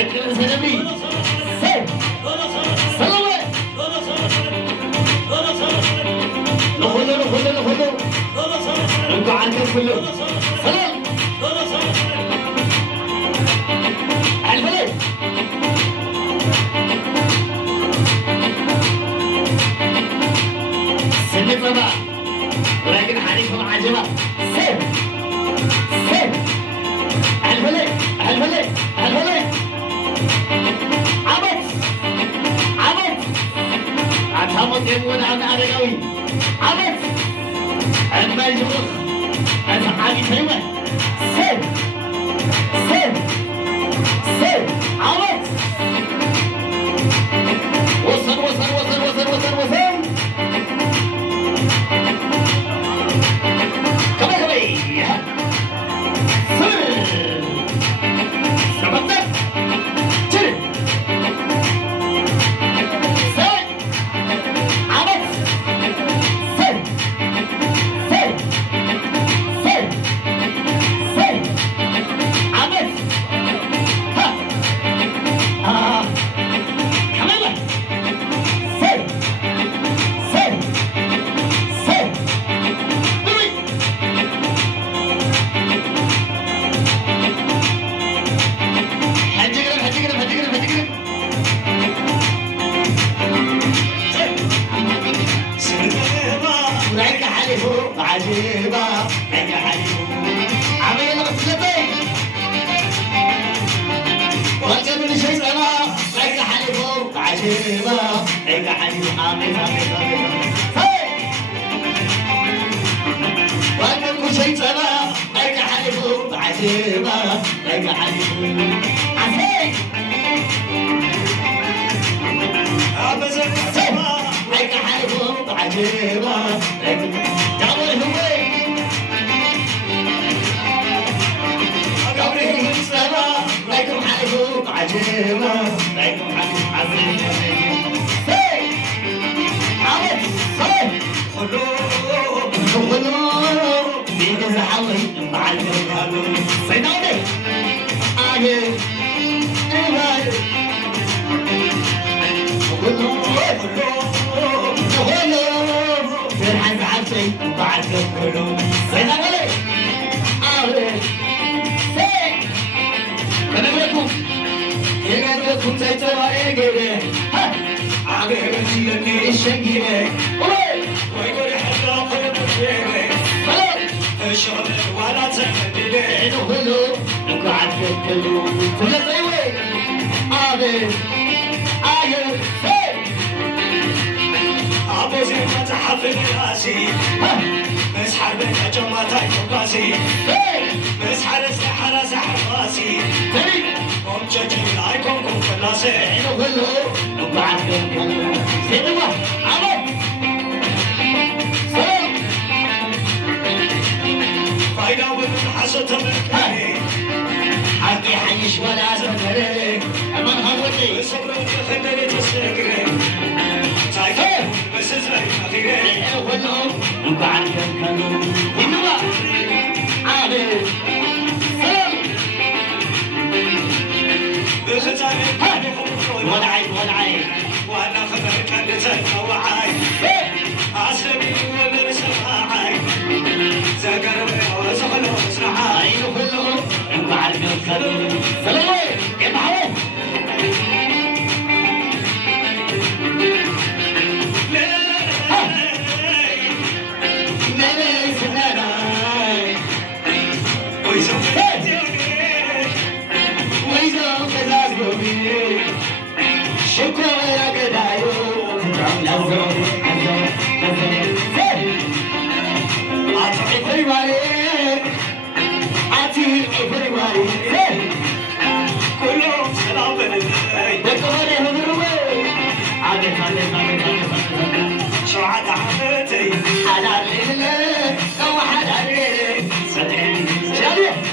ذكر سلامي سلام سلام نخلو انتوا عارفين كله سلام البلد سلم بابا ولكن حريفهم عجبة سلم البلد عبد عتامط يبون عن أريوي عبد المجروح أصحابي سيمة سلم عبد وصل عجيبة أنا حليم عميل غسلتي وجبني شيء سما لك حليم عجيبة لك حليم عميل وجبني شيء سما لك حليم عجيبة لك حليم عسيك أبزك سما لك حليم عجيبة لك لكم حليب عجيبة لكم حليب عظيم عبد صيف خلوه بين زحوي مع الجبال صيدوني آيه إيمان خلوه فرحان بعبسي مع الجبال صيدوني آيه يقدركم تجرى إيجابي ها عقيبتي اللي الشنقيبي ويقول حتى قلب الشيبي الشغل ولا تهديبي عينو كله نقعد كله كله طيوي آبي أبو زين فتح في راسي مسحر بين جمعتي فقاسي مسحر سحر راسي جاجي لايكم كلاسي عينو كله نقعد كله سيدوا عبد سلام فايدة وحسة مكاني حقي حيش ولا زمري أما هودي صبر وخلني تستقري تايكل بس زمري أخيري عينو كله نقعد كله سيدوا عبد والعين وانا خبرك اللي تتوعي اسلمي ولا مسرعي زقر وزغل وسرعي كله مع الكل سلام يا معروف شكرا يا جدعيو عطي مالي عطي مالي كلهم سلام بالله بكوري هدروي عادت شو عاد عفتي حلال لله لو حلال صدقني جميل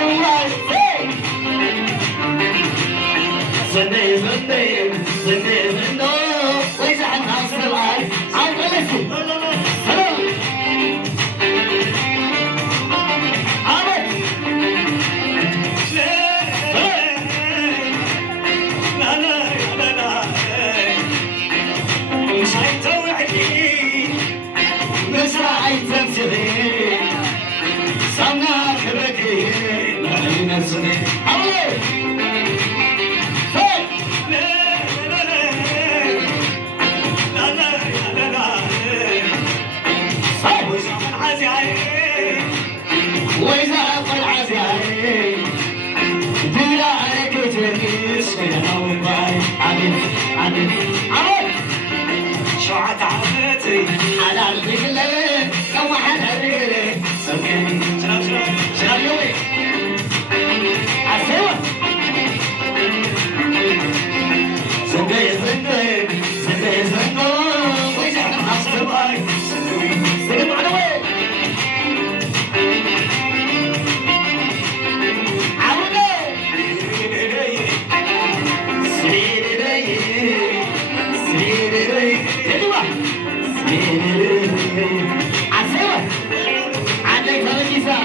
الله زندي ويزع الناس الغالي عن غلسي سلام عبد وإذا أقل عزاي بلا عليك تركيز عبد شو عتعبتي على الرجلين كم حلالي سكني شراب يومي عسوة سكي زنو وإذا حصل باي سكي معلوي عسوة عندك فرنسا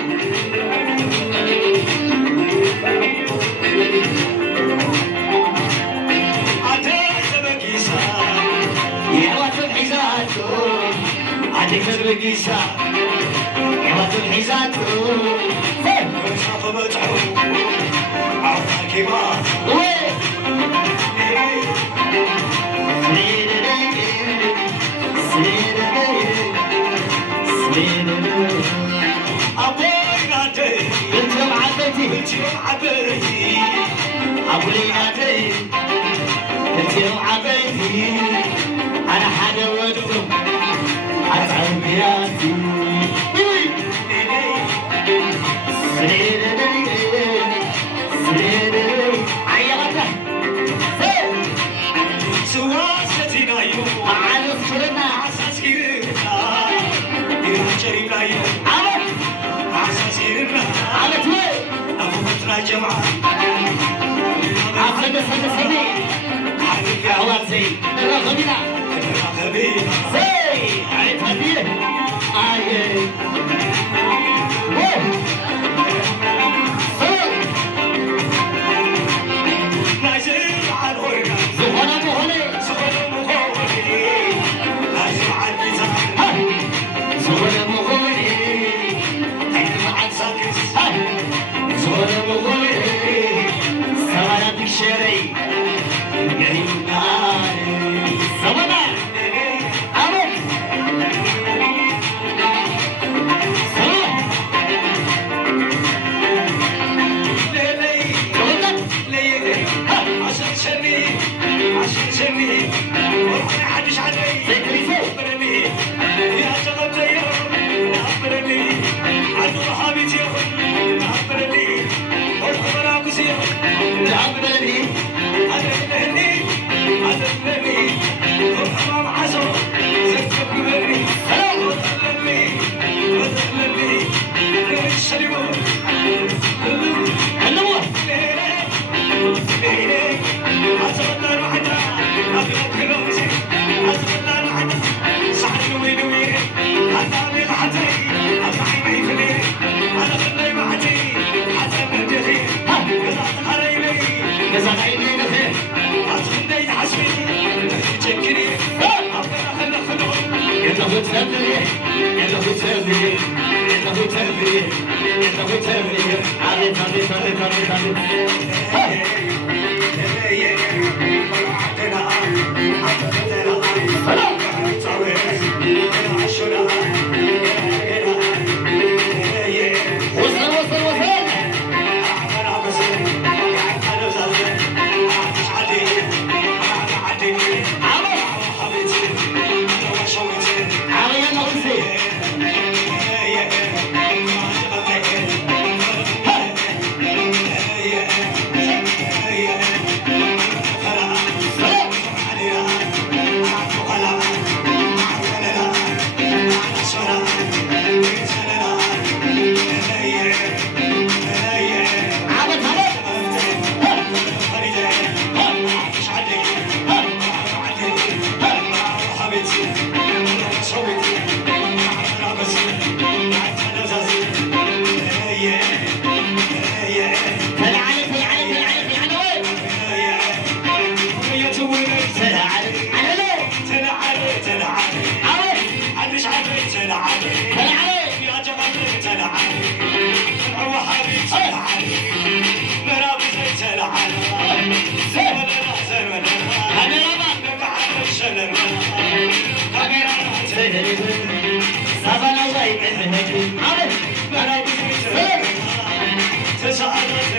يا وطن حزاتو عندك فرنسا يا وطن حزاتو أنا حدا ودكم أتعب بياتي عيالك سواستي نايو معلوف فرنا عساس كيرنا يرجري نايو عساس كيرنا على توي أفوتنا جمعة أفلد سنة يا الله زي رغبنا زي عيب هديه آيه نازل على الورقة زغنا مهولي زغنا مهولي نازل على الميزان زغنا مهولي تكلم عن ساكس زغنا مهولي سوالاتك شري يعني ناري زغنا عرف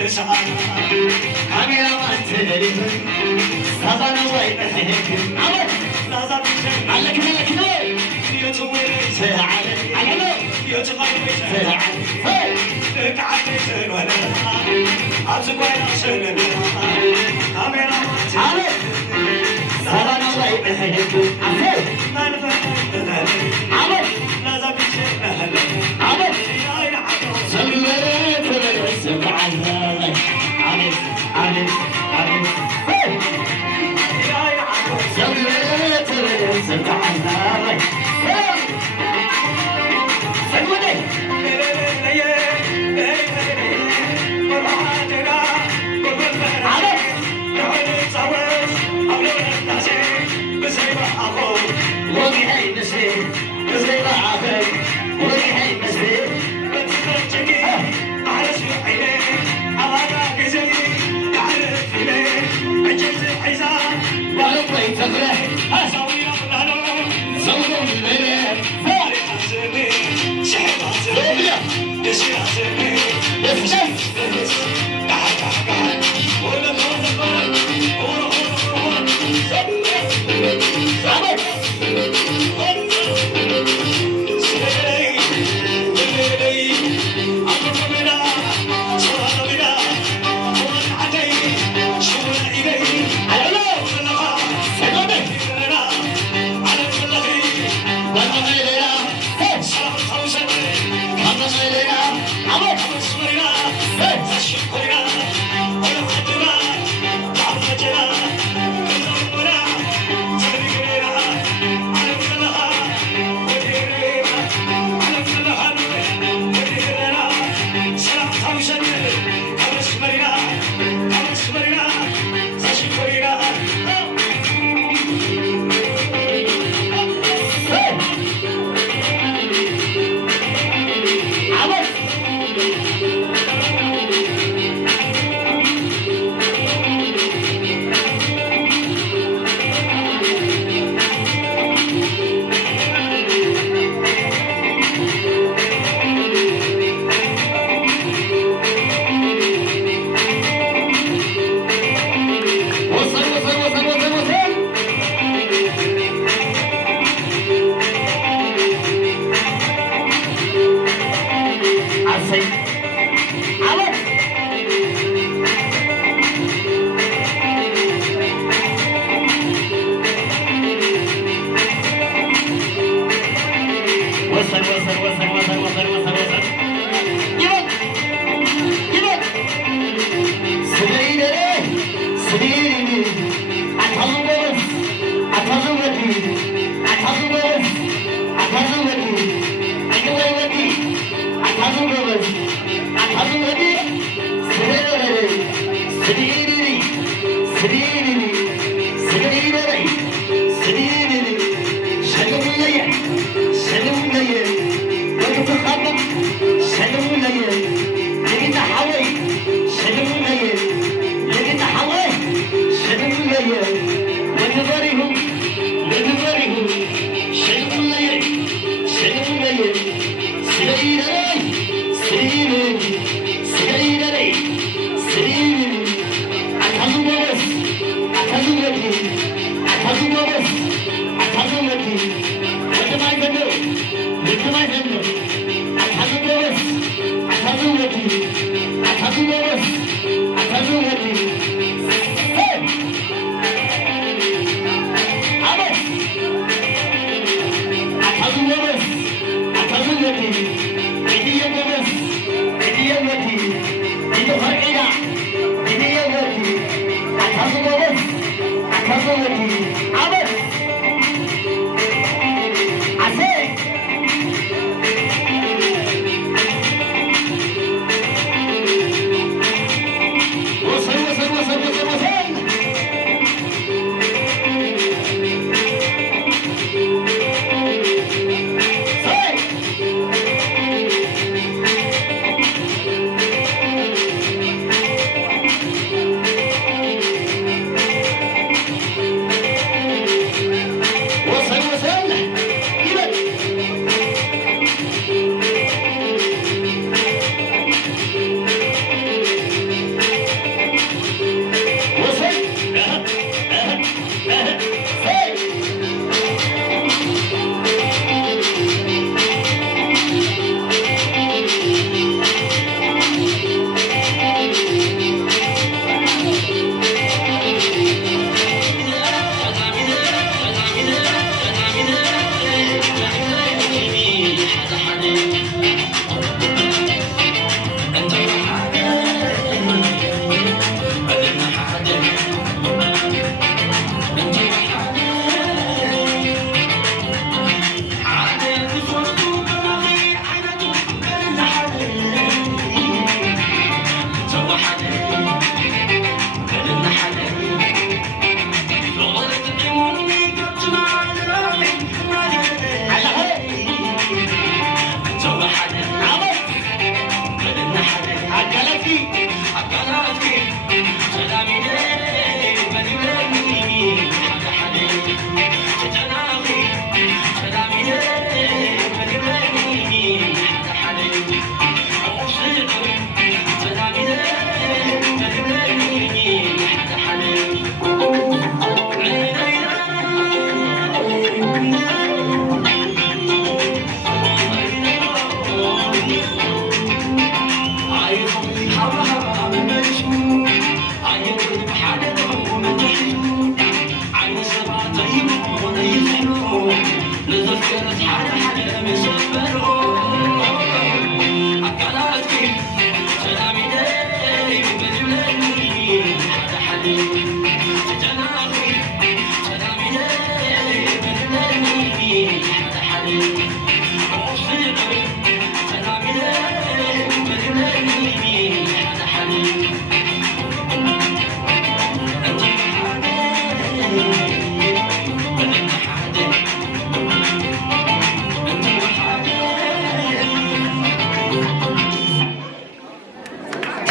كاميرا ما تلفن صبر وينك عود على كده ساعة على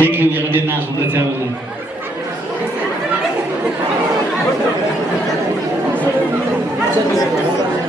Thank you, yang ada nak bersama. Thank you.